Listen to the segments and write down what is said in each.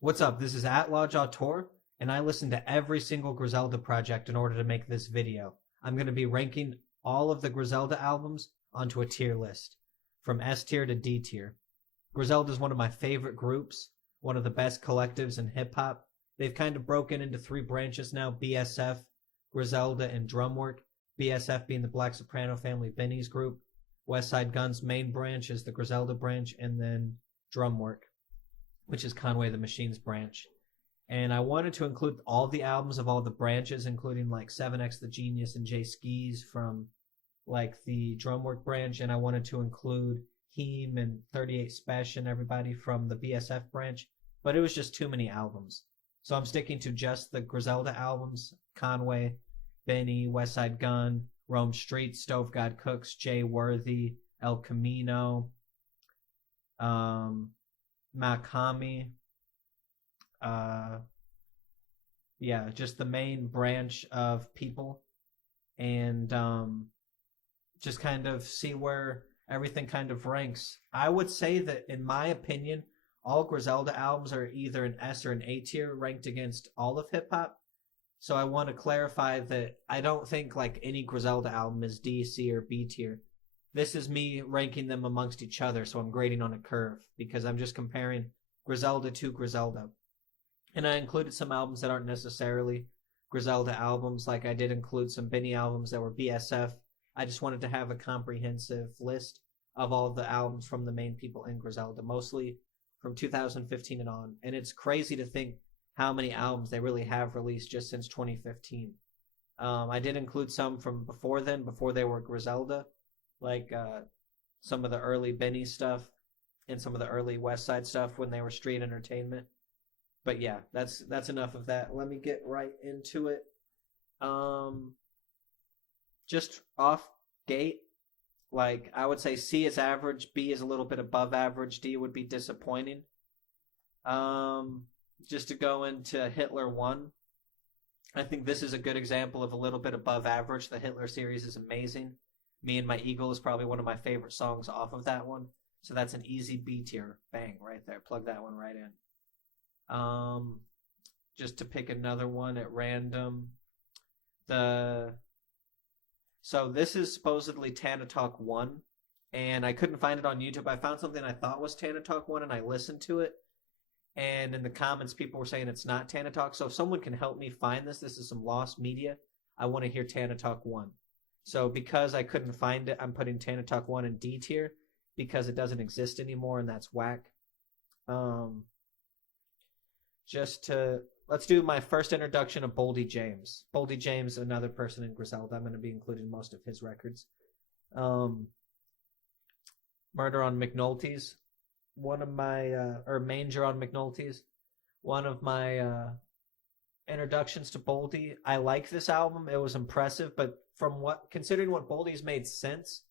What's up? This is at Lodge Auteur, and I listen to every single Griselda project in order to make this video. I'm going to be ranking all of the Griselda albums onto a tier list, from S tier to D tier. Griselda is one of my favorite groups, one of the best collectives in hip-hop. They've kind of broken into three branches now, BSF, Griselda, and Drumwork. BSF being the Black Soprano family Benny's group. Westside Gunn's main branch is the Griselda branch, and then Drumwork, which is Conway the Machine's branch. And I wanted to include all the albums of all the branches, including like 7X The Genius and Jay Skis from like the Drumwork branch, and I wanted to include Heem and 38 Spesh and everybody from the BSF branch, but it was just too many albums. So I'm sticking to just the Griselda albums: Conway, Benny, Westside Gunn, Rome Streetz, Stove God Cooks, Jay Worthy, El Camino, Mach Hommy, just the main branch of people, and just kind of see where everything kind of ranks. I would say that, in my opinion, all Griselda albums are either an S or an A tier ranked against all of hip hop. So I want to clarify that I don't think like any Griselda album is D, C, or B tier. This is me ranking them amongst each other, so I'm grading on a curve because I'm just comparing Griselda to Griselda. And I included some albums that aren't necessarily Griselda albums, like I did include some Benny albums that were BSF. I just wanted to have a comprehensive list of all of the albums from the main people in Griselda, mostly from 2015 and on. And it's crazy to think how many albums they really have released just since 2015. I did include some from before then, before they were Griselda, like some of the early Benny stuff and some of the early Westside stuff when they were Street Entertainment. But yeah, that's enough of that. Let me get right into it. Just off gate, like I would say C is average, B is a little bit above average, D would be disappointing. Just to go into Hitler 1, I think this is a good example of a little bit above average. The Hitler series is amazing. Me and My Eagle is probably one of my favorite songs off of that one. So that's an easy B tier. Bang, right there. Plug that one right in. Just to pick another one at random. So this is supposedly Tana Talk 1, and I couldn't find it on YouTube. I found something I thought was Tana Talk 1, and I listened to it. And in the comments, people were saying it's not Tana Talk. So if someone can help me find this is some lost media. I want to hear Tana Talk 1. So because I couldn't find it, I'm putting Tana Talk 1 in D tier because it doesn't exist anymore, and that's whack. Let's do my first introduction of Boldy James. Boldy James, another person in Griselda. I'm going to be including most of his records. Murder on McNulty's. Manger on McNulty's. One of my introductions to Boldy. I like this album. It was impressive, but considering what Boldy's made since,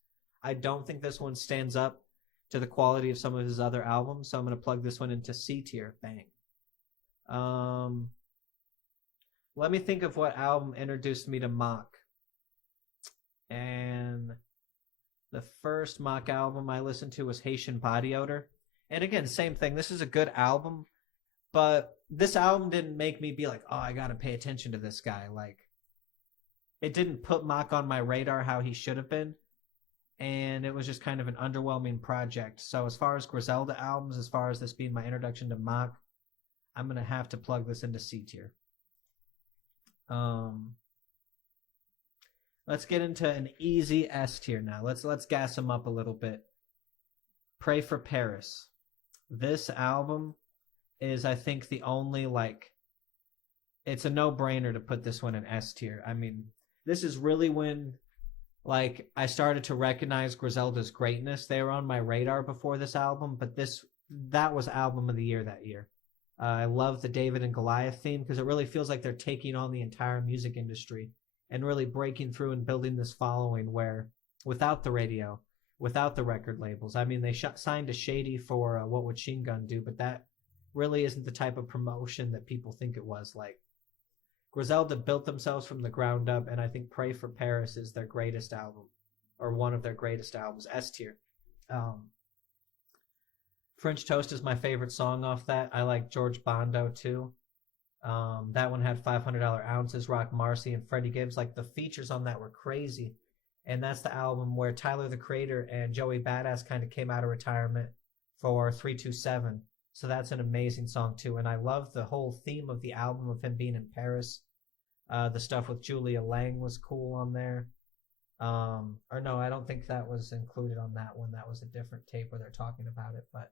I don't think this one stands up to the quality of some of his other albums. So I'm going to plug this one into C tier. Bang. Let me think of what album introduced me to Mach. And the first Mach album I listened to was Haitian Body Odor. And again, same thing. This is a good album, but this album didn't make me be like, oh, I got to pay attention to this guy. Like, it didn't put Mach on my radar how he should have been. And it was just kind of an underwhelming project. So as far as Griselda albums, as far as this being my introduction to Mach, I'm going to have to plug this into C tier. Let's get into an easy S tier now. Let's gas him up a little bit. Pray for Paris. This album is, I think, the only, it's a no-brainer to put this one in S tier. I mean, this is really when, I started to recognize Griselda's greatness. They were on my radar before this album, but that was album of the year that year. I love the David and Goliath theme because it really feels like they're taking on the entire music industry and really breaking through and building this following where, without the radio, without the record labels, I mean, they signed to Shady for What Would Machine Gun Do, but that really isn't the type of promotion that people think it was. Griselda built themselves from the ground up, and I think Pray for Paris is their greatest album, or one of their greatest albums, S tier. French Toast is my favorite song off that. I like George Bondo too. That one had $500 Ounces, Rock Marcy, and Freddie Gibbs. Like the features on that were crazy. And that's the album where Tyler the Creator and Joey Badass kind of came out of retirement for 327. So that's an amazing song too. And I love the whole theme of the album of him being in Paris. The stuff with Julia Lang was cool on there. Or no, I don't think that was included on that one. That was a different tape where they're talking about it. But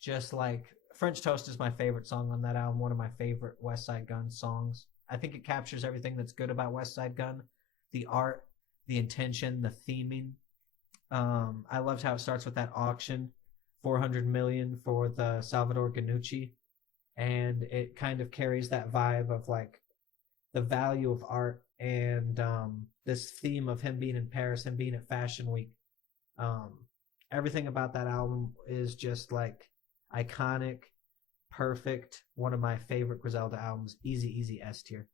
just like French Toast is my favorite song on that album, one of my favorite Westside Gunn songs. I think it captures everything that's good about Westside Gunn. The art, the intention, the theming. I loved how it starts with that auction, 400 million for the Salvador Ganucci, and it kind of carries that vibe of like the value of art and this theme of him being in Paris, him being at Fashion Week. Everything about that album is just like iconic, perfect. One of my favorite Griselda albums. Easy S tier.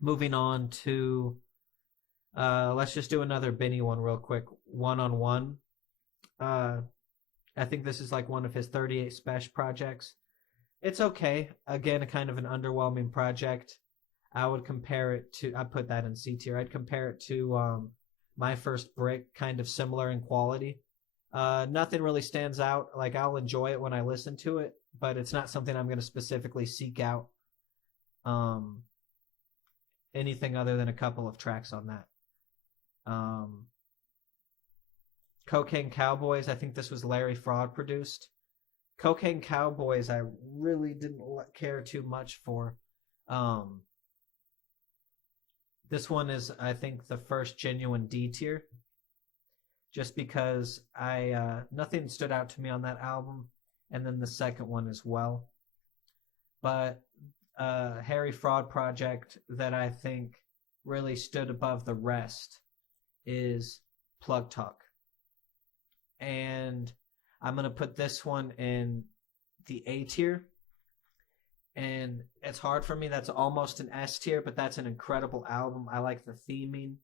Moving on to let's just do another Benny one real quick. One on One. I think this is like one of his 38 Special projects. It's okay. Again, a kind of an underwhelming project. I would compare it to, I put that in C tier. I'd compare it to My First Brick, kind of similar in quality. Nothing really stands out. Like I'll enjoy it when I listen to it, but it's not something I'm going to specifically seek out. Anything other than a couple of tracks on that. Cocaine Cowboys, I think this was Larry Fraud produced. Cocaine Cowboys, I really didn't care too much for. This one is, I think, the first genuine D tier. Just because nothing stood out to me on that album. And then the second one as well. But Harry Fraud project that I think really stood above the rest is Plug Talk. And I'm going to put this one in the A tier. And it's hard for me. That's almost an S tier, but that's an incredible album. I like the theming.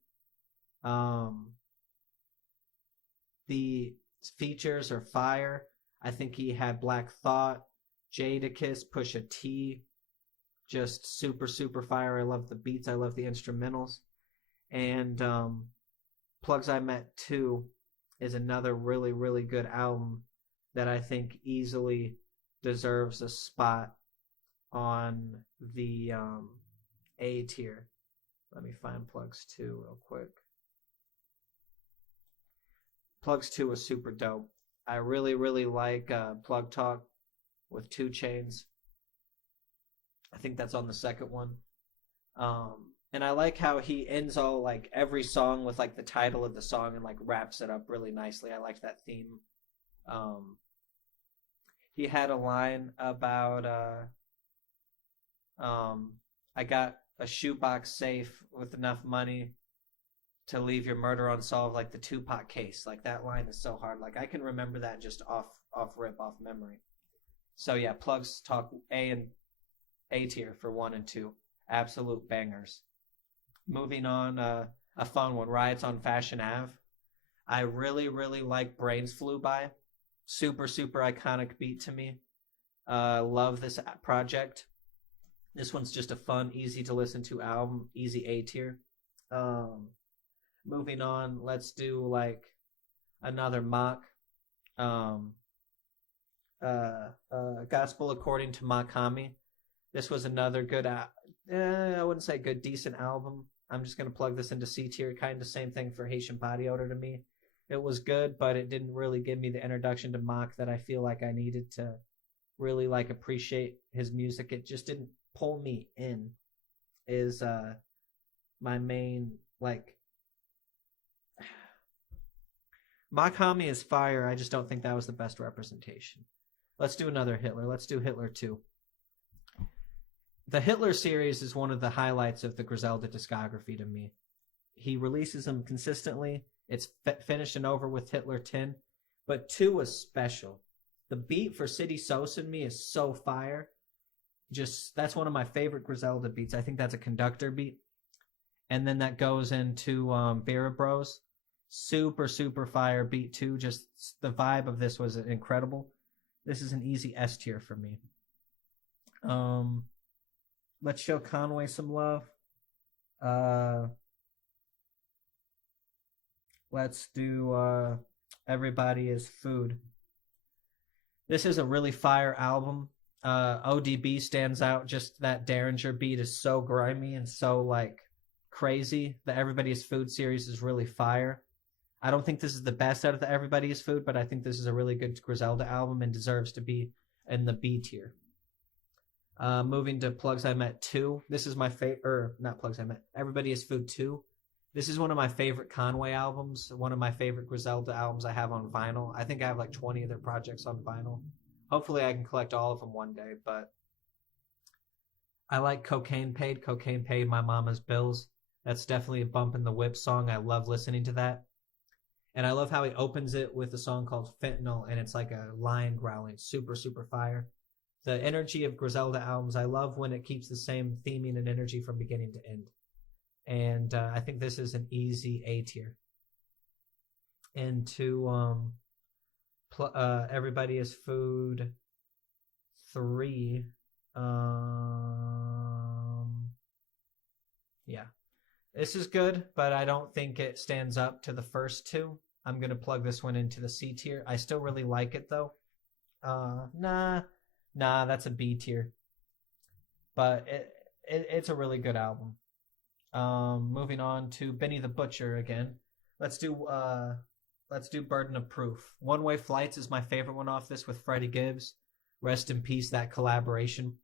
The features are fire. I think he had Black Thought, Jadakiss, Pusha T. Just super, super fire. I love the beats. I love the instrumentals. And Plugs I Met 2 is another really, really good album that I think easily deserves a spot on the A tier. Let me find Plugs 2 real quick. Plugs 2 was super dope. I really, really like Plug Talk with 2 Chainz. I think that's on the second one. And I like how he ends all like every song with like the title of the song and like wraps it up really nicely. I like that theme. He had a line about I got a shoebox safe with enough money to leave your murder unsolved, like the Tupac case. Like that line is so hard. Like I can remember that just off memory. So yeah, Plugs Talk A tier for 1 and 2. Absolute bangers. Moving on, a fun one, Riots on Fashion Ave. I really, really like Brains Flew By. Super, super iconic beat to me. Love this project. This one's just a fun, easy to listen to album. Easy A tier. Moving on, let's do like another Mach. Gospel According to Mach Hommy. This was another good, I wouldn't say good, decent album. I'm just going to plug this into C tier. Kind of same thing for Haitian Body Odor to me. It was good, but it didn't really give me the introduction to Mach that I feel like I needed to really like appreciate his music. It just didn't pull me in. Is my main like Mach Hommy is fire. I just don't think that was the best representation. Let's do another Hitler. Let's do Hitler 2. The Hitler series is one of the highlights of the Griselda discography to me. He releases them consistently. It's finished and over with Hitler 10, but 2 was special. The beat for City Sos and Me is so fire. Just that's one of my favorite Griselda beats. I think that's a Conductor beat. And then that goes into Vera Bros. Super, super fire beat too. Just the vibe of this was incredible. This is an easy S tier for me. Let's show Conway some love. Let's do Everybody is Food. This is a really fire album. ODB stands out. Just that Derringer beat is so grimy and so like crazy. The Everybody is Food series is really fire. I don't think this is the best out of the Everybody is Food, but I think this is a really good Griselda album and deserves to be in the B tier. Moving to Plugs I Met 2. This is my favorite, not Plugs I Met, Everybody is Food 2. This is one of my favorite Conway albums, one of my favorite Griselda albums I have on vinyl. I think I have like 20 of their projects on vinyl. Hopefully I can collect all of them one day, but I like Cocaine Paid My Mama's Bills. That's definitely a bump in the whip song. I love listening to that. And I love how he opens it with a song called Fentanyl, and it's like a lion growling, super, super fire. The energy of Griselda albums, I love when it keeps the same theming and energy from beginning to end. And I think this is an easy A tier. And to Everybody is Food 3. Yeah. This is good, but I don't think it stands up to the first two. I'm going to plug this one into the C tier. I still really like it, though. Nah, that's a B tier. But it's a really good album. Moving on to Benny the Butcher again. Let's do Burden of Proof. One Way Flights is my favorite one off this with Freddie Gibbs. Rest in peace, that collaboration.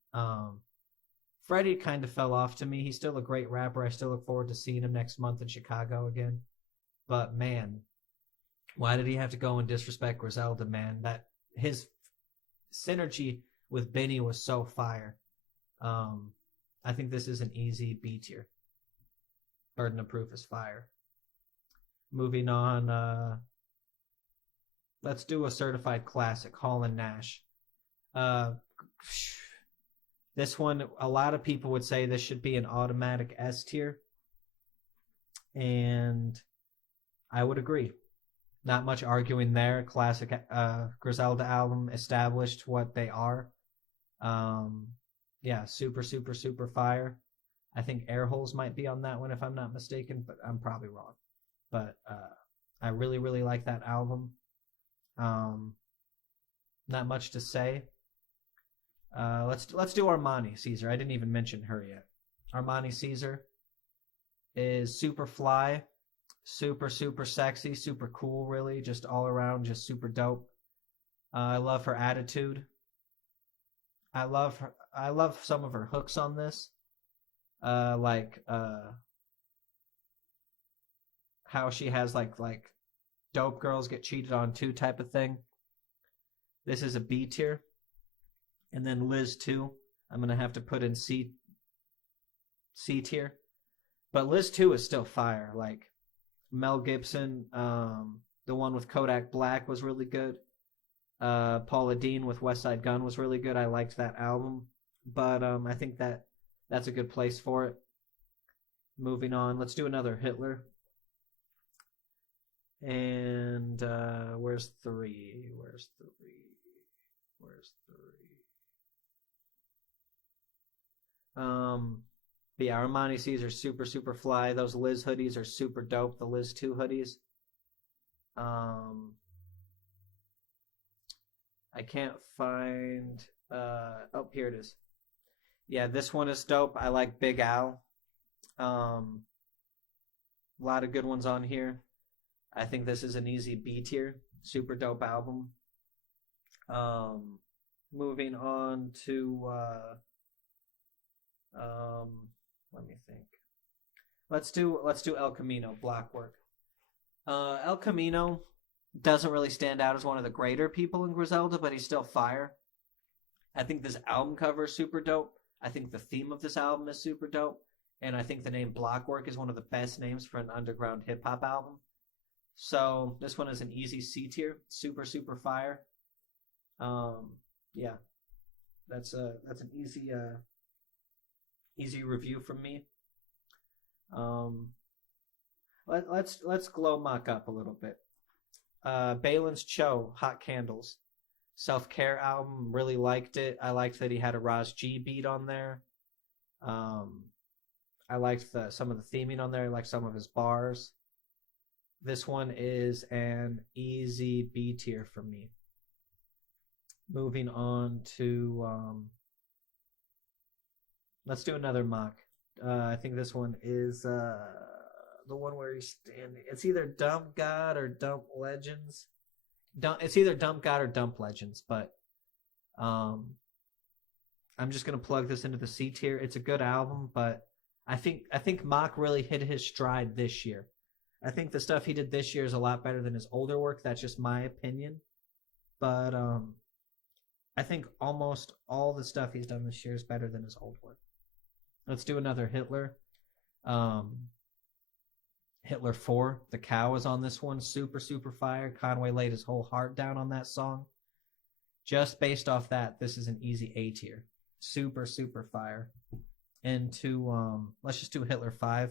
Freddie kind of fell off to me. He's still a great rapper. I still look forward to seeing him next month in Chicago again. But man, why did he have to go and disrespect Griselda, man? That his synergy with Benny was so fire. I think this is an easy B tier. Burden of Proof is fire. Moving on, let's do a certified classic, Hall & Nash. This one, a lot of people would say this should be an automatic S tier. And I would agree. Not much arguing there. Classic Griselda album established what they are. Yeah, super, super, super fire. I think Air Holes might be on that one if I'm not mistaken, but I'm probably wrong. But I really, really like that album. Not much to say. Let's do Armani Caesar. I didn't even mention her yet. Armani Caesar is super fly, super, super sexy, super cool, really. Just all around, just super dope. I love her attitude. I love some of her hooks on this. Like how she has like dope girls get cheated on too type of thing. This is a B tier. And then Liz 2, I'm going to have to put in C tier. But Liz 2 is still fire. Like Mel Gibson, the one with Kodak Black was really good. Paula Deen with Westside Gunn was really good. I liked that album. But I think that's a good place for it. Moving on, let's do another Hitler. And where's 3? But yeah, Armani Caesar super, super fly. Those Liz hoodies are super dope. The Liz 2 hoodies. I can't find oh, here it is. Yeah, this one is dope. I like Big Al. A lot of good ones on here. I think this is an easy B tier. Super dope album. Moving on to let me think. Let's do El Camino, Blockwork. El Camino doesn't really stand out as one of the greater people in Griselda, but he's still fire. I think this album cover is super dope. I think the theme of this album is super dope. And I think the name Blockwork is one of the best names for an underground hip-hop album. So this one is an easy C tier. Super, super fire. Yeah. That's an easy review from me. Let's glow Mach up a little bit. Balin's Cho, Hot Candles. Self-Care album, really liked it. I liked that he had a Raz G beat on there. I liked some of the theming on there. I liked some of his bars. This one is an easy B tier for me. Moving on to let's do another Mach. I think this one is the one where he's standing. It's either Dump God or Dump Legends. It's either Dump God or Dump Legends, but I'm just gonna plug this into the C tier. It's a good album, but I think Mach really hit his stride this year. I think the stuff he did this year is a lot better than his older work. That's just my opinion, but I think almost all the stuff he's done this year is better than his old work. Let's do another Hitler. Hitler 4, The Cow is on this one. Super, super fire. Conway laid his whole heart down on that song. Just based off that, this is an easy A tier. Super, super fire. And let's just do Hitler 5.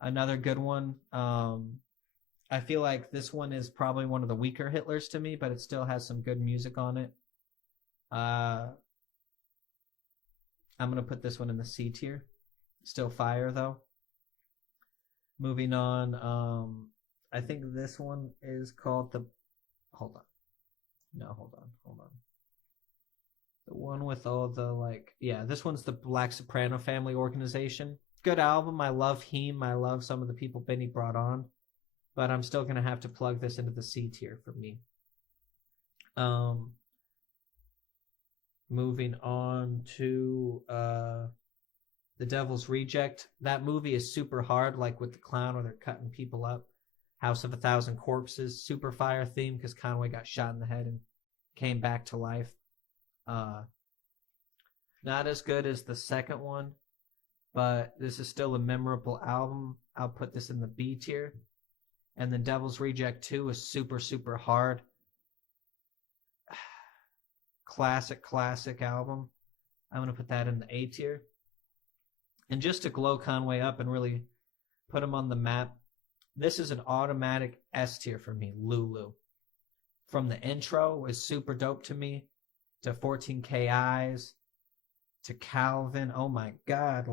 Another good one. I feel like this one is probably one of the weaker Hitlers to me, but it still has some good music on it. I'm going to put this one in the C tier. Still fire, though. Moving on, I think this one is called the... Hold on. The one with all the, this one's the Black Soprano Family Organization. Good album. I love him. I love some of the people Benny brought on. But I'm still going to have to plug this into the C tier for me. Moving on to The Devil's Reject. That movie is super hard, like with the clown where they're cutting people up. House of a Thousand Corpses. Super fire theme because Conway got shot in the head and came back to life. Not as good as the second one, but this is still a memorable album. I'll put this in the B tier. And then Devil's Reject 2 is super, super hard. Classic album. I'm going to put that in the A tier. And just to glow Conway up and really put him on the map, this is an automatic S tier for me, Lulu. From the intro is super dope to me, to 14K Eyes, to Calvin. Oh my God,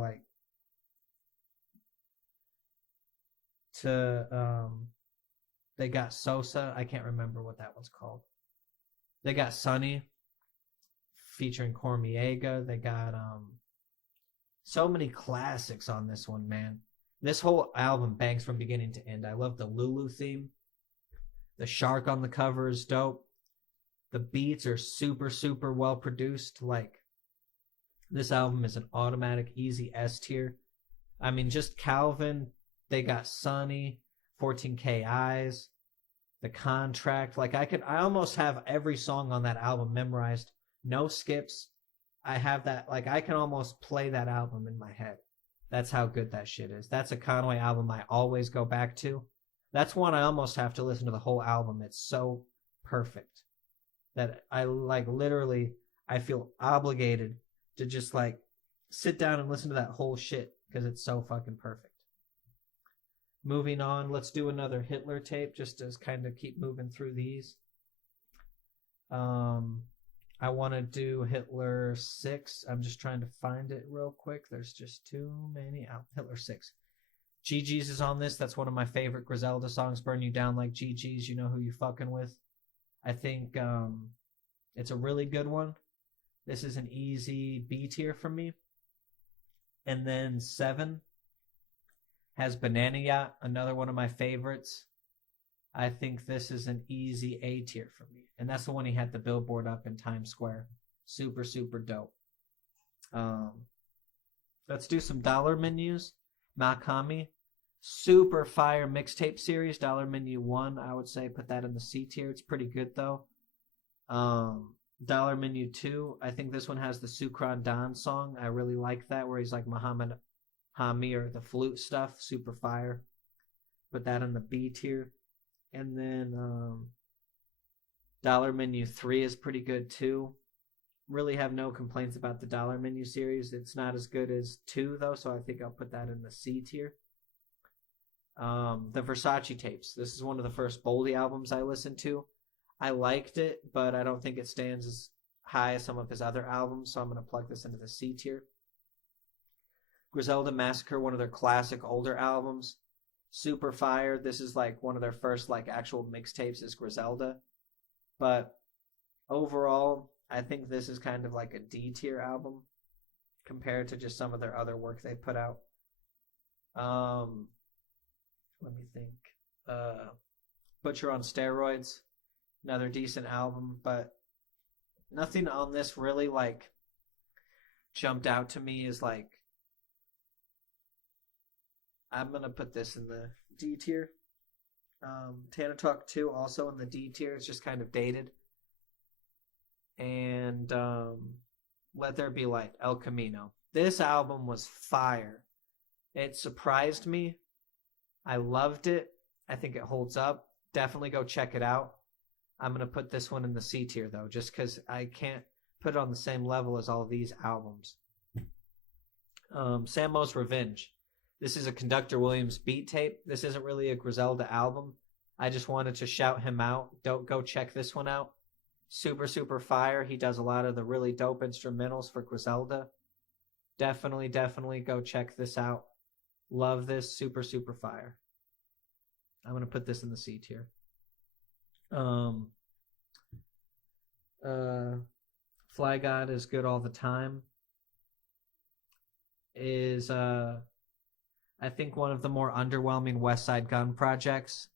to they got Sosa. I can't remember what that one's called. They got Sunny featuring Cormiega. They got so many classics on this one, man. This whole album bangs from beginning to end. I love the Lulu theme. The shark on the cover is dope. The beats are super, super well produced. This album is an automatic easy S tier. I mean, just Calvin. They got Sunny, 14K Eyes, The Contract. I almost have every song on that album memorized. No skips. I have that, I can almost play that album in my head. That's how good that shit is. That's a Conway album I always go back to. That's one I almost have to listen to the whole album. It's so perfect that I literally, I feel obligated to just sit down and listen to that whole shit because it's so fucking perfect. Moving on, let's do another Hitler tape just to kind of keep moving through these. I want to do Hitler 6. I'm just trying to find it real quick. There's just too many. Hitler 6. GG's is on this. That's one of my favorite Griselda songs. Burn You Down Like GG's. You know who you fucking with. I think it's a really good one. This is an easy B tier for me. And then 7 has Banana Yacht, another one of my favorites. I think this is an easy A tier for me. And that's the one he had the billboard up in Times Square. Super, super dope. Let's do some Dollar Menus. Mach Hommy. Super fire mixtape series. Dollar Menu 1, I would say put that in the C tier. It's pretty good though. Dollar Menu 2, I think this one has the Sukran Don song. I really like that where he's like Muhammad Hami or the flute stuff. Super fire. Put that in the B tier. And then Dollar Menu 3 is pretty good too. Really have no complaints about the Dollar Menu series. It's not as good as 2 though, so I think I'll put that in the C tier. The Versace tapes. This is one of the first Boldy albums I listened to. I liked it, but I don't think it stands as high as some of his other albums, so I'm going to plug this into the C tier. Griselda Massacre, one of their classic older albums. Super fire. This is like one of their first like actual mixtapes is Griselda. But overall, I think this is kind of like a D tier album compared to just some of their other work they put out. Let me think. Butcher on Steroids, another decent album, but nothing on this really like jumped out to me as like I'm gonna put this in the D tier. Tana Talk 2 also in the D tier. It's just kind of dated. And Let There Be Light, El Camino. This album was fire. It surprised me. I loved it. I think it holds up. Definitely go check it out. I'm going to put this one in the C tier, though, just because I can't put it on the same level as all of these albums. Sammo's Revenge. This is a Conductor Williams beat tape. This isn't really a Griselda album. I just wanted to shout him out. Don't go check this one out. Super, super fire. He does a lot of the really dope instrumentals for Griselda. Definitely go check this out. Love this. Super, super fire. I'm going to put this in the C tier. Flygod is good all the time. Is I think one of the more underwhelming Westside Gunn projects.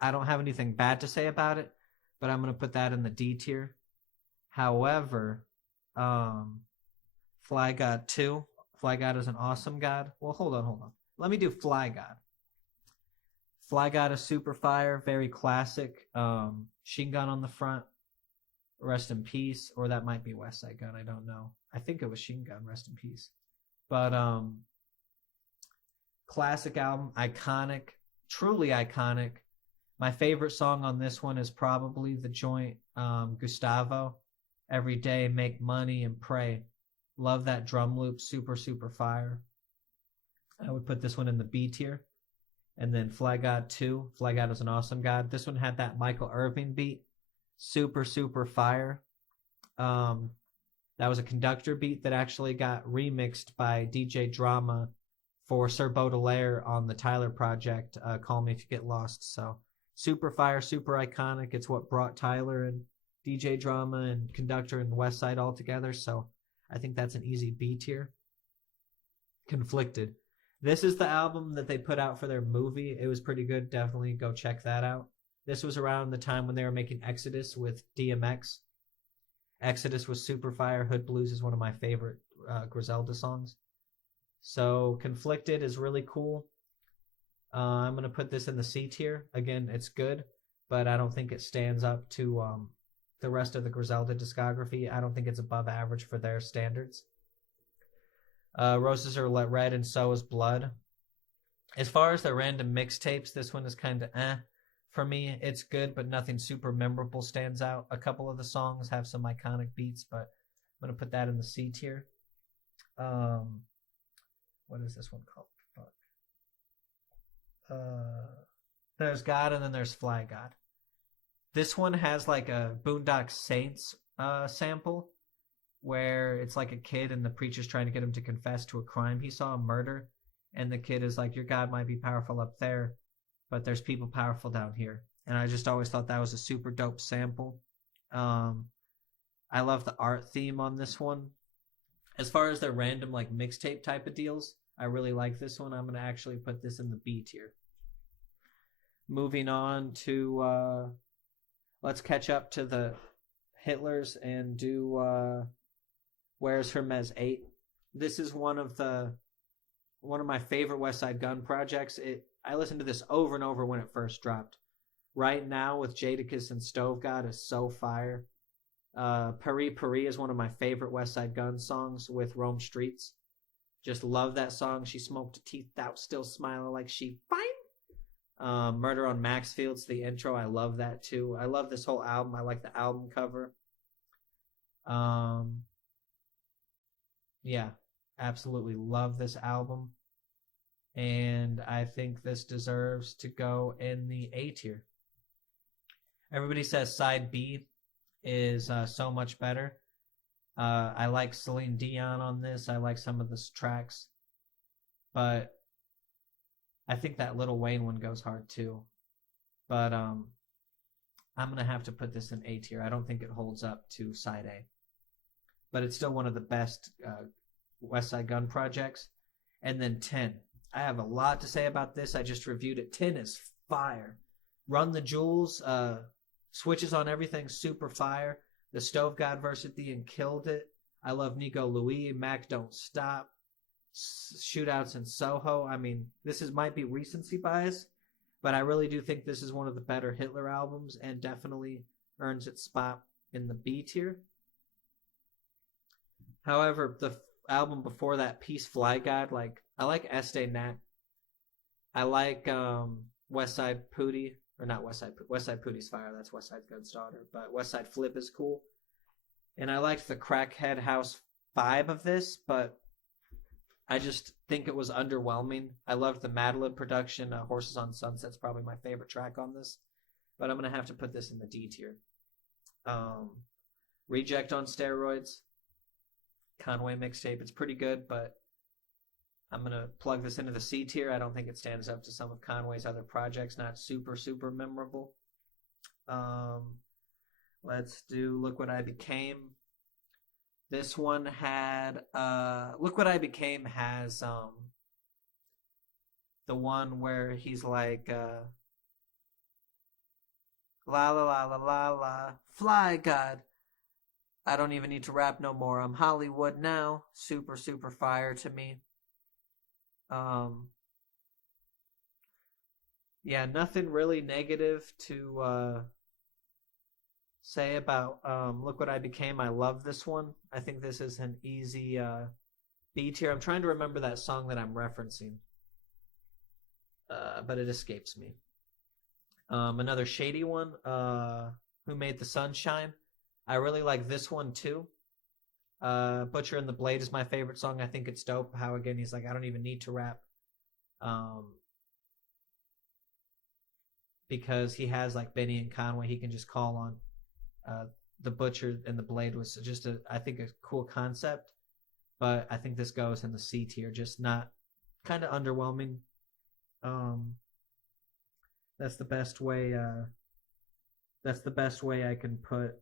I don't have anything bad to say about it, but I'm going to put that in the D tier. However, Flygod 2. Flygod is an awesome god. Well, hold on. Let me do Flygod. Flygod is super fire, very classic. Machine Gun on the front. Rest in peace. Or that might be Westside Gunn. I don't know. I think it was Machine Gun. Rest in peace. But classic album. Iconic. Truly iconic. My favorite song on this one is probably the joint Gustavo. Every day, make money and pray. Love that drum loop. Super, super fire. I would put this one in the B tier. And then Flygod 2. Flygod is an awesome god. This one had that Michael Irving beat. Super, super fire. That was a Conductor beat that actually got remixed by DJ Drama for Sir Baudelaire on the Tyler project, Call Me If You Get Lost. So super fire, super iconic. It's what brought Tyler and DJ Drama and Conductor and Westside all together. So I think that's an easy B tier. Conflicted. This is the album that they put out for their movie. It was pretty good. Definitely go check that out. This was around the time when they were making Exodus with DMX. Exodus was super fire. Hood Blues is one of my favorite Griselda songs. So Conflicted is really cool. I'm going to put this in the C tier. Again, it's good, but I don't think it stands up to the rest of the Griselda discography. I don't think it's above average for their standards. Roses Are Red and So Is Blood. As far as the random mixtapes, this one is kind of for me. It's good, but nothing super memorable stands out. A couple of the songs have some iconic beats, but I'm going to put that in the C tier. What is this one called? There's God and then there's Flygod. This one has like a Boondock Saints sample where it's like a kid and the preacher's trying to get him to confess to a crime he saw, a murder, and the kid is like, your God might be powerful up there, but there's people powerful down here. And I just always thought that was a super dope sample. I love the art theme on this one. As far as their random like mixtape type of deals, I really like this one. I'm going to actually put this in the B tier. Moving on to let's catch up to the Hitlers and do Where's Hermes 8. This is one of my favorite Westside Gunn projects. I listened to this over and over when it first dropped. Right Now with Jadakiss and Stove God is so fire. Paris Paris is one of my favorite Westside Gunn songs with Rome Streetz. Just love that song. She smoked her teeth out, still smiling like she fine. Murder on Maxfield's the intro. I love that too. I love this whole album. I like the album cover. Yeah, absolutely love this album. And I think this deserves to go in the A tier. Everybody says side B is so much better. I like Celine Dion on this. I like some of the tracks. But I think that Lil Wayne one goes hard too. But I'm going to have to put this in A tier. I don't think it holds up to side A. But it's still one of the best Westside Gunn projects. And then 10. I have a lot to say about this. I just reviewed it. 10 is fire. Run the Jewels, switches on everything, super fire. The Stove God verse at the end killed it. I love Nico Louis, Mac Don't Stop, Shootouts in Soho. I mean, might be recency bias, but I really do think this is one of the better Hitler albums and definitely earns its spot in the B tier. However, the album before that, Peace Flygod, I like Este Nat. I like Westside Pootie. Or not Westside Pootie's fire, that's Westside Gunn's daughter. But Westside Flip is cool. And I liked the Crackhead House vibe of this, but I just think it was underwhelming. I loved the Madeline production. Horses on Sunset's probably my favorite track on this. But I'm going to have to put this in the D tier. Reject on Steroids. Conway mixtape. It's pretty good, but I'm going to plug this into the C tier. I don't think it stands up to some of Conway's other projects. Not super, super memorable. Let's do Look What I Became. This one had... Look What I Became has the one where he's like... La la la la la la. Flygod. I don't even need to rap no more. I'm Hollywood now. Super, super fire to me. Yeah, nothing really negative to say about Look What I Became. I love this one. I think this is an easy B tier. I'm trying to remember that song that I'm referencing, but it escapes me. Another Shady one, Who Made the Sunshine. I really like this one too. Butcher and the Blade is my favorite song. I think it's dope how, again, he's like, I don't even need to rap. Because he has like Benny and Conway, he can just call on. The Butcher and the Blade was just I think a cool concept, but I think this goes in the C tier, just not, kind of underwhelming. That's the best way I can put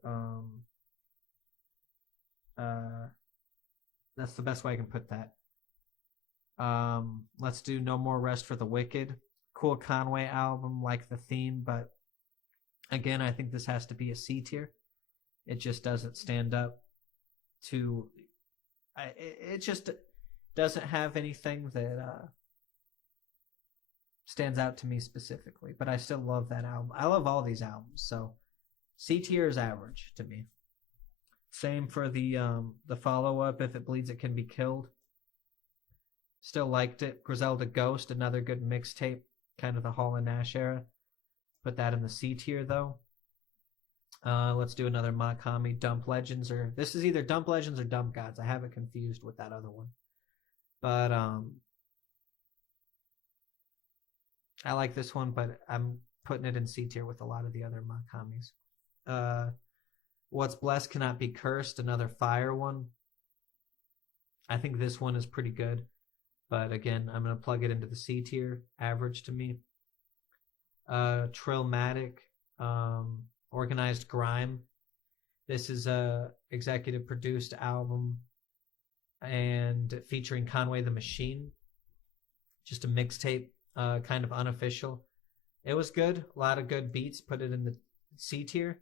that's the best way I can put that. Let's do No More Rest for the Wicked. Cool Conway album, like the theme, but again, I think this has to be a C tier. It just doesn't stand up to... It just doesn't have anything that stands out to me specifically, but I still love that album. I love all these albums, so C tier is average to me. Same for the follow-up, If It Bleeds It Can Be Killed. Still liked it. Griselda Ghost, another good mixtape, kind of the Hall & Nash era. Put that in the C tier, though. Let's do another Mach Hommy, Dump Legends, or this is either Dump Legends or Dump Gods. I have it confused with that other one. But I like this one, but I'm putting it in C tier with a lot of the other Mach Hommys. What's Blessed Cannot Be Cursed, another fire one. I think this one is pretty good, but again, I'm going to plug it into the C tier, average to me. Trillmatic, Organized Grime. This is a executive produced album and featuring Conway the Machine. Just a mixtape, kind of unofficial. It was good, a lot of good beats, put it in the C tier.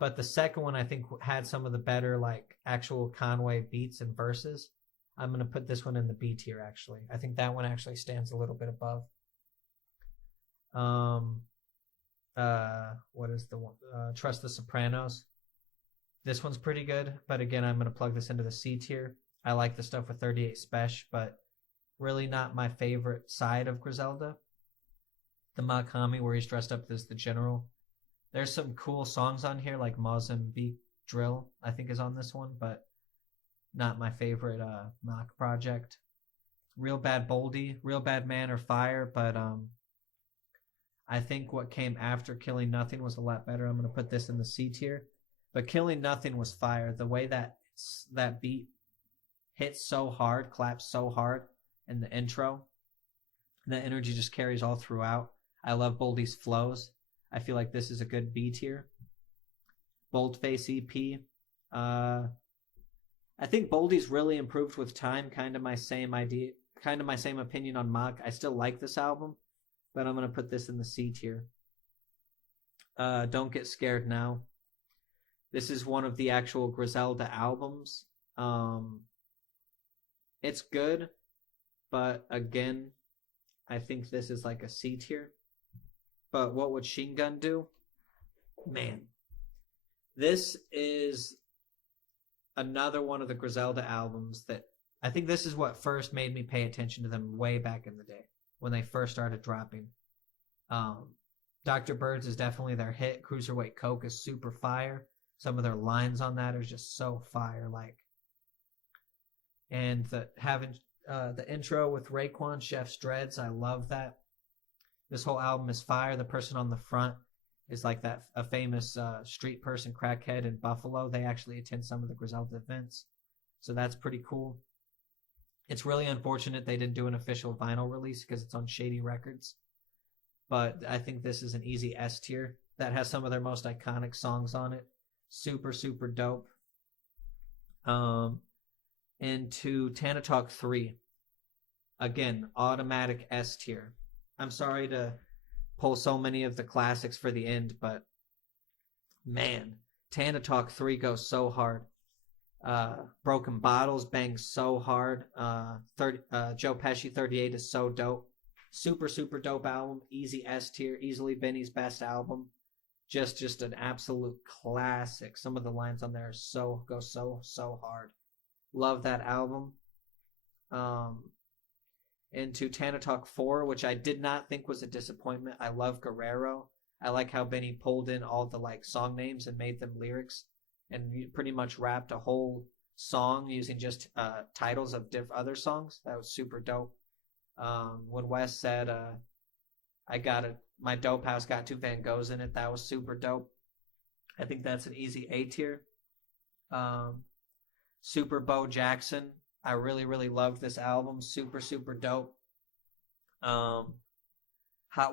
But the second one, I think, had some of the better, like, actual Conway beats and verses. I'm going to put this one in the B tier, actually. I think that one actually stands a little bit above. What is the one? Trust the Sopranos. This one's pretty good, but again, I'm going to plug this into the C tier. I like the stuff with 38 Special, but really not my favorite side of Griselda. The Mach Hommy, where he's dressed up as the general. There's some cool songs on here, like Mozambique Drill, I think is on this one, but not my favorite Mach project. Real Bad Boldy, Real Bad Man or Fire, but I think what came after Killing Nothing was a lot better. I'm going to put this in the C tier. But Killing Nothing was fire. The way that beat hits so hard, claps so hard in the intro, the energy just carries all throughout. I love Boldy's flows. I feel like this is a good B tier. Boldface EP. I think Boldy's really improved with time. Kind of my same idea. Kind of my same opinion on Mach. I still like this album, but I'm going to put this in the C tier. Don't Get Scared Now. This is one of the actual Griselda albums. It's good, but again, I think this is like a C tier. But what would Sheen Gun do? Man, this is another one of the Griselda albums that I think this is what first made me pay attention to them way back in the day when they first started dropping. Dr. Birds is definitely their hit. Cruiserweight Coke is super fire. Some of their lines on that are just so fire, like. And having the intro with Raekwon, Chef's Dreads, I love that. This whole album is fire. The person on the front is like a famous street person, crackhead in Buffalo. They actually attend some of the Griselda events, so that's pretty cool. It's really unfortunate they didn't do an official vinyl release because it's on Shady Records, but I think this is an easy S tier. That has some of their most iconic songs on it. Super, super dope. Into Tana Talk 3. Again, automatic S tier. I'm sorry to pull so many of the classics for the end, but man, Tana Talk 3 goes so hard. Broken Bottles bangs so hard. Joe Pesci 38 is so dope. Super, super dope album. Easy S tier. Easily Benny's best album. Just an absolute classic. Some of the lines on there go so hard. Love that album. Into Tana Talk 4, which I did not think was a disappointment. I love Guerrero. I like how Benny pulled in all the song names and made them lyrics, and pretty much rapped a whole song using just titles of other songs. That was super dope. When Wes said, my dope house got 2 Van Goghs in it, that was super dope. I think that's an easy A tier. Super Bo Jackson. I really, really loved this album. Super, super dope. Hot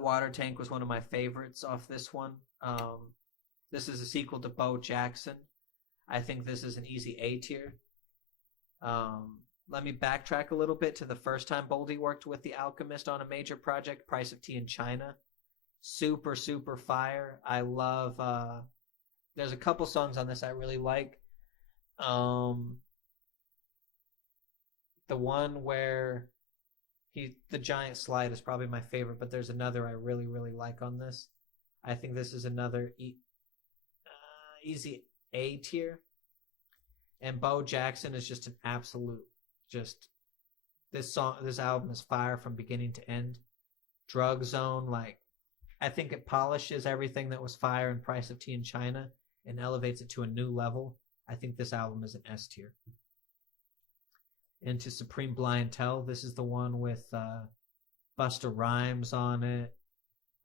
Water Tank was one of my favorites off this one. This is a sequel to Bo Jackson. I think this is an easy A tier. Let me backtrack a little bit to the first time Boldy worked with The Alchemist on a major project, Price of Tea in China. Super, super fire. I love... there's a couple songs on this I really like. The one where the giant slide is probably my favorite, but there's another I really, really like on this. I think this is another easy A tier. And Bo Jackson is just an absolute, this album is fire from beginning to end. Drug Zone, I think it polishes everything that was fire in Price of Tea in China and elevates it to a new level. I think this album is an S tier. Into Supreme Blientele. This is the one with Busta Rhymes on it.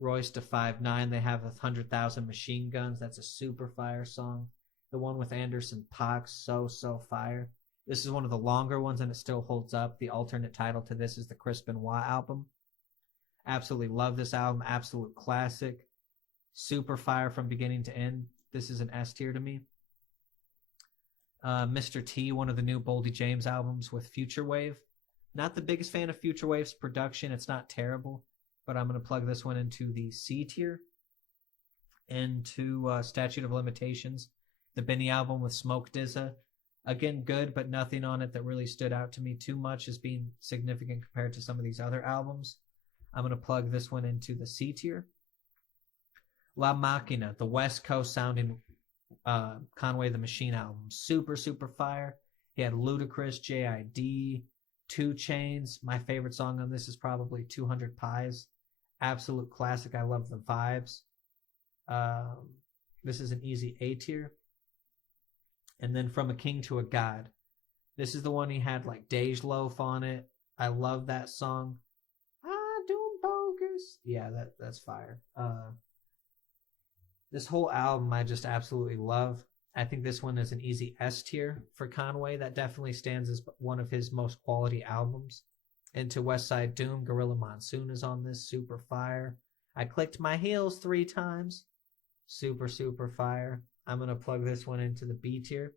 Royce da 5'9". They have 100,000 machine guns. That's a super fire song. The one with Anderson .Paak, so fire. This is one of the longer ones and it still holds up. The alternate title to this is the Chris Benoit album. Absolutely love this album. Absolute classic. Super fire from beginning to end. This is an S tier to me. Mr. T, one of the new Boldy James albums with Future Wave. Not the biggest fan of Future Wave's production. It's not terrible, but I'm going to plug this one into the C tier. Into Statute of Limitations, the Benny album with Smoke DZA. Again, good, but nothing on it that really stood out to me too much as being significant compared to some of these other albums. I'm going to plug this one into the C tier. La Machina, the West Coast sounding Conway the Machine album. Super, super fire. He had Ludacris, J.I.D., 2 Chainz. My favorite song on this is probably 200 Pies. Absolute classic. I love the vibes. This is an easy A tier. And then From a King to a God. This is the one he had Dej Loaf on it. I love that song. I do bogus. Yeah, that's fire. This whole album I just absolutely love. I think this one is an easy S tier for Conway. That definitely stands as one of his most quality albums. Into Westside Doom, Gorilla Monsoon is on this, super fire. I clicked my heels 3 times, super, super fire. I'm going to plug this one into the B tier.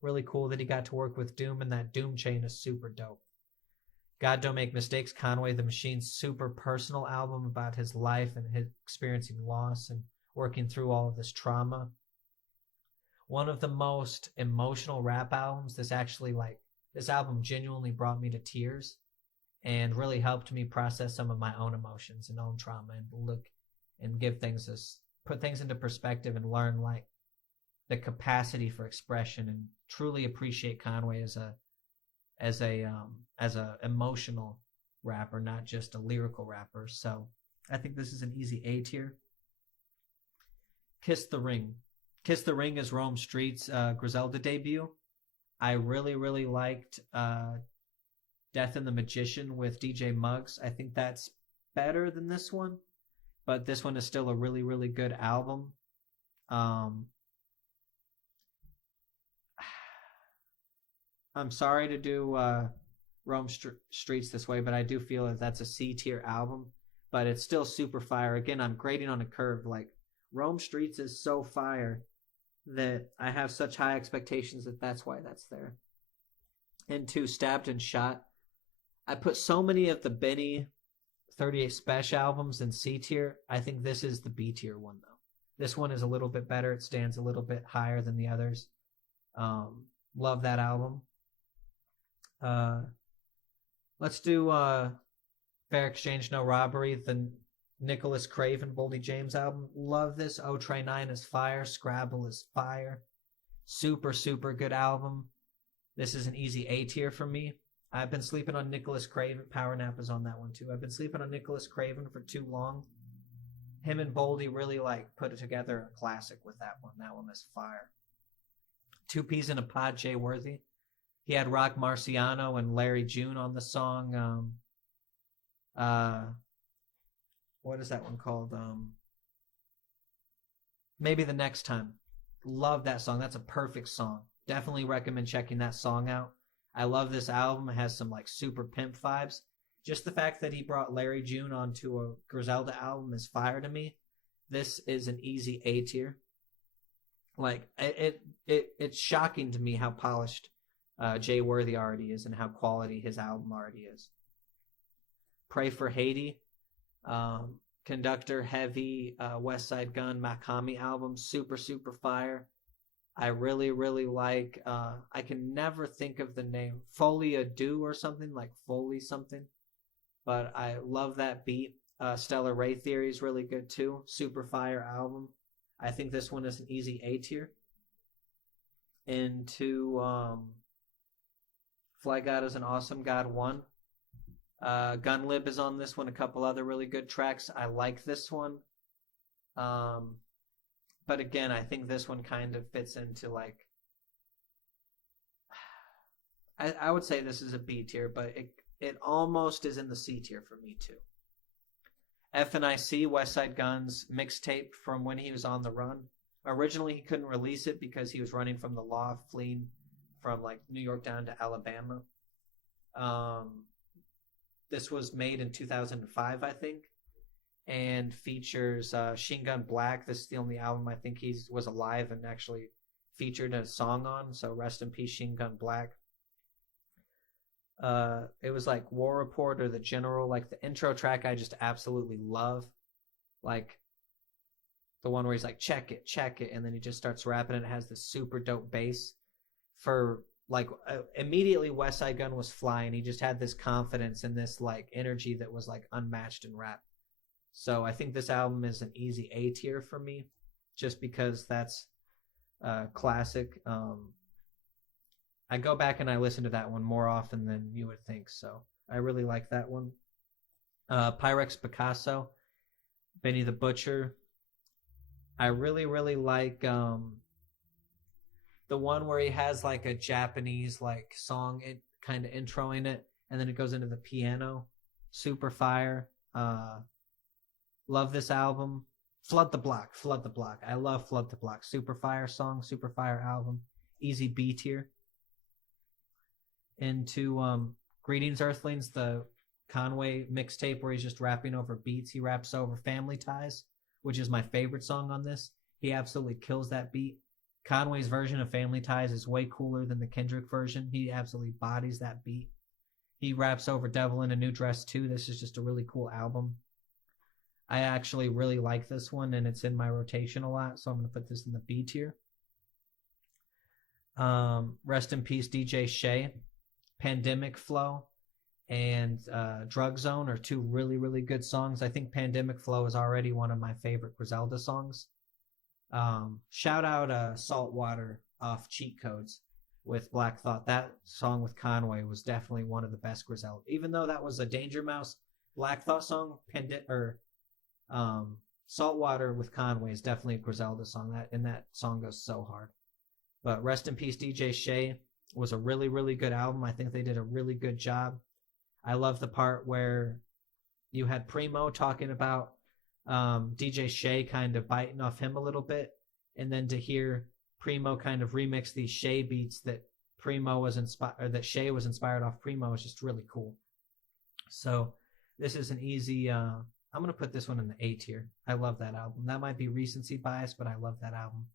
Really cool that he got to work with Doom, and that Doom chain is super dope. God Don't Make Mistakes, Conway the Machine, super personal album about his life and his experiencing loss and working through all of this trauma. One of the most emotional rap albums. This album genuinely brought me to tears and really helped me process some of my own emotions and own trauma and look and put things into perspective and learn like the capacity for expression and truly appreciate Conway as a emotional rapper, not just a lyrical rapper. So I think this is an easy A tier. Kiss the Ring. Kiss the Ring is Rome Street's Griselda debut. I really, really liked Death and the Magician with DJ Muggs. I think that's better than this one, but this one is still a really, really good album. I'm sorry to do Rome Streetz this way, but I do feel that that's a C tier album, but it's still super fire. Again, I'm grading on a curve. Like, Rome Streetz is so fire that I have such high expectations that's why that's there. And 2, Stabbed and Shot. I put so many of the Benny 38 Special albums in C tier. I think this is the B tier one, though. This one is a little bit better. It stands a little bit higher than the others. Love that album. Let's do Fair Exchange, No Robbery, the Nicholas Craven, Boldy James album. Love this. Auteur 9 is fire. Scrabble is fire. Super, super good album. This is an easy A tier for me. I've been sleeping on Nicholas Craven. Power Nap is on that one too. I've been sleeping on Nicholas Craven for too long. Him and Boldy really put it together a classic with that one. That one is fire. 2 Peas in a Pod, Jay Worthy. He had Rock Marciano and Larry June on the song. What is that one called? Maybe the Next Time. Love that song. That's a perfect song. Definitely recommend checking that song out. I love this album. It has some super pimp vibes. Just the fact that he brought Larry June onto a Griselda album is fire to me. This is an easy A tier. It's shocking to me how polished Jay Worthy already is and how quality his album already is. Pray for Haiti. Conductor, Heavy, Westside Gunn, Mach Hommy album. Super, super fire. I really, really like, I can never think of the name, Flygod or something, like Foley something. But I love that beat. Stellar Ray Theory is really good too. Super fire album. I think this one is an easy A tier. Into Flygod is an Awesome God 1. Gunlib is on this one. A couple other really good tracks. I like this one. But again, I think this one kind of fits into I would say this is a B tier, but it almost is in the C tier for me too. FNIC, Westside Gunn's mixtape from when he was on the run. Originally, he couldn't release it because he was running from the law, fleeing from New York down to Alabama. This was made in 2005, I think, and features Shin Gun Black. This is the only album I think he was alive and actually featured a song on, so rest in peace, Shin Gun Black. It was War Report or The General. The intro track I just absolutely love. The one where he's check it, and then he just starts rapping and it has this super dope bass. Immediately Westside Gunn was flying. He just had this confidence and this energy that was unmatched in rap. So I think this album is an easy A tier for me, just because that's classic. I go back and I listen to that one more often than you would think, so I really like that one. Pyrex Picasso, Benny the Butcher. I really, really like the one where he has a Japanese song, it kind of introing it, and then it goes into the piano. Super fire. Love this album. Flood the Block. Flood the Block. I love Flood the Block. Super fire song. Super fire album. Easy B tier. Into Greetings Earthlings, the Conway mixtape where he's just rapping over beats. He raps over Family Ties, which is my favorite song on this. He absolutely kills that beat. Conway's version of Family Ties is way cooler than the Kendrick version. He absolutely bodies that beat. He raps over Devil in a New Dress too. This is just a really cool album. I actually really like this one, and it's in my rotation a lot, so I'm going to put this in the B tier. Rest in peace, DJ Shay. Pandemic Flow and Drug Zone are two really, really good songs. I think Pandemic Flow is already one of my favorite Griselda songs. Shout out Saltwater off Cheat Codes with Black Thought. That song with Conway was definitely one of the best Griselda. Even though that was a Danger Mouse Black Thought song, Saltwater with Conway is definitely a Griselda song. That song goes so hard. But Rest in Peace, DJ Shay was a really, really good album. I think they did a really good job. I love the part where you had Primo talking about DJ Shay kind of biting off him a little bit, and then to hear Primo kind of remix these Shay beats that that Shay was inspired off Primo is just really cool. So this is an easy. I'm gonna put this one in the A tier. I love that album. That might be recency bias, but I love that album.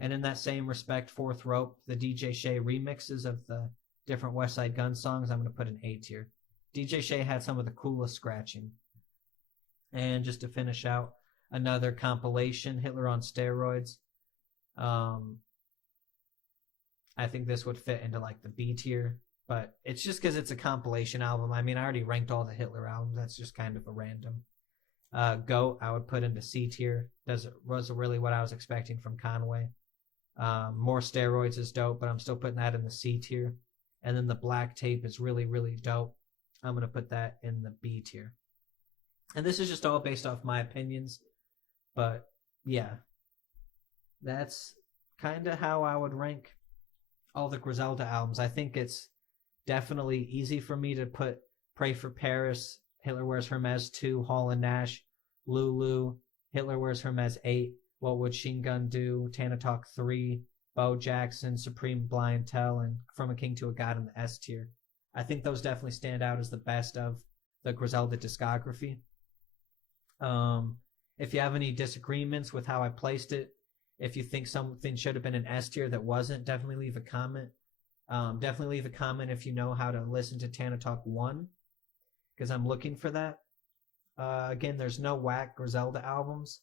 And in that same respect, Fourth Rope, the DJ Shay remixes of the different Westside Gunn songs, I'm gonna put in A tier. DJ Shay had some of the coolest scratching. And just to finish out, another compilation, Hitler on Steroids. I think this would fit into like the B tier, but it's just because it's a compilation album. I mean, I already ranked all the Hitler albums. That's just kind of a random. Goat, I would put into C tier. Wasn't really what I was expecting from Conway. More Steroids is dope, but I'm still putting that in the C tier. And then the Black Tape is really, really dope. I'm going to put that in the B tier. And this is just all based off my opinions. But yeah, that's kind of how I would rank all the Griselda albums. I think it's definitely easy for me to put Pray for Paris, Hitler Wears Hermes 2, Hall and Nash, Lulu, Hitler Wears Hermes 8, What Would Sheen Gun Do, Tana Talk 3, Bo Jackson, Supreme Blientele, and From a King to a God in the S tier. I think those definitely stand out as the best of the Griselda discography. If you have any disagreements with how I placed it, if you think something should have been an S tier that wasn't, definitely leave a comment. Definitely leave a comment if you know how to listen to Tana Talk 1, because I'm looking for that. Again, there's no whack Griselda albums.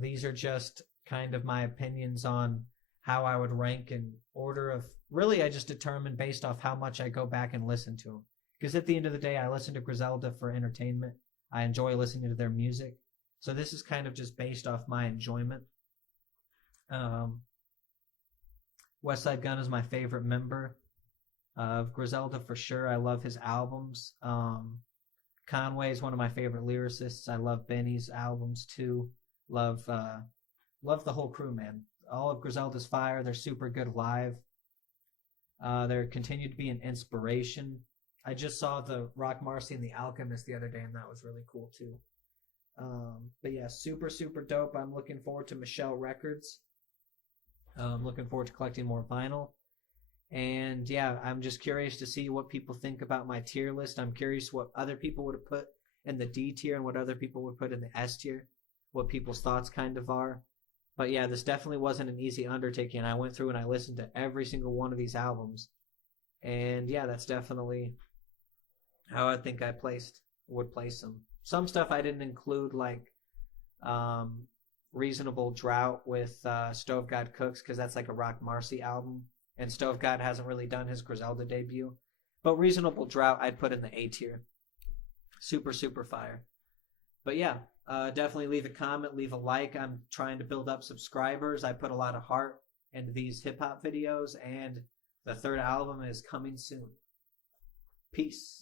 These are just kind of my opinions on how I would rank in order of, really I just determine based off how much I go back and listen to them. Because at the end of the day, I listen to Griselda for entertainment. I enjoy listening to their music. So this is kind of just based off my enjoyment. Westside Gunn is my favorite member of Griselda for sure. I love his albums. Conway is one of my favorite lyricists. I love Benny's albums too. Love the whole crew, man. All of Griselda's fire. They're super good live. They continue to be an inspiration. I just saw the Rock Marcy and the Alchemist the other day, and that was really cool too. But yeah, super, super dope. I'm looking forward to Michelle Records. I'm looking forward to collecting more vinyl. And yeah, I'm just curious to see what people think about my tier list. I'm curious what other people would have put in the D tier and what other people would put in the S tier. What people's thoughts kind of are. But yeah, this definitely wasn't an easy undertaking. I went through and I listened to every single one of these albums. And yeah, that's definitely how I think I would place them. Some stuff I didn't include, like Reasonable Drought with Stove God Cooks, because that's like a Rock Marcy album. And Stove God hasn't really done his Griselda debut. But Reasonable Drought I'd put in the A tier. Super, super fire. But yeah, definitely leave a comment, leave a like. I'm trying to build up subscribers. I put a lot of heart into these hip-hop videos, and the third album is coming soon. Peace.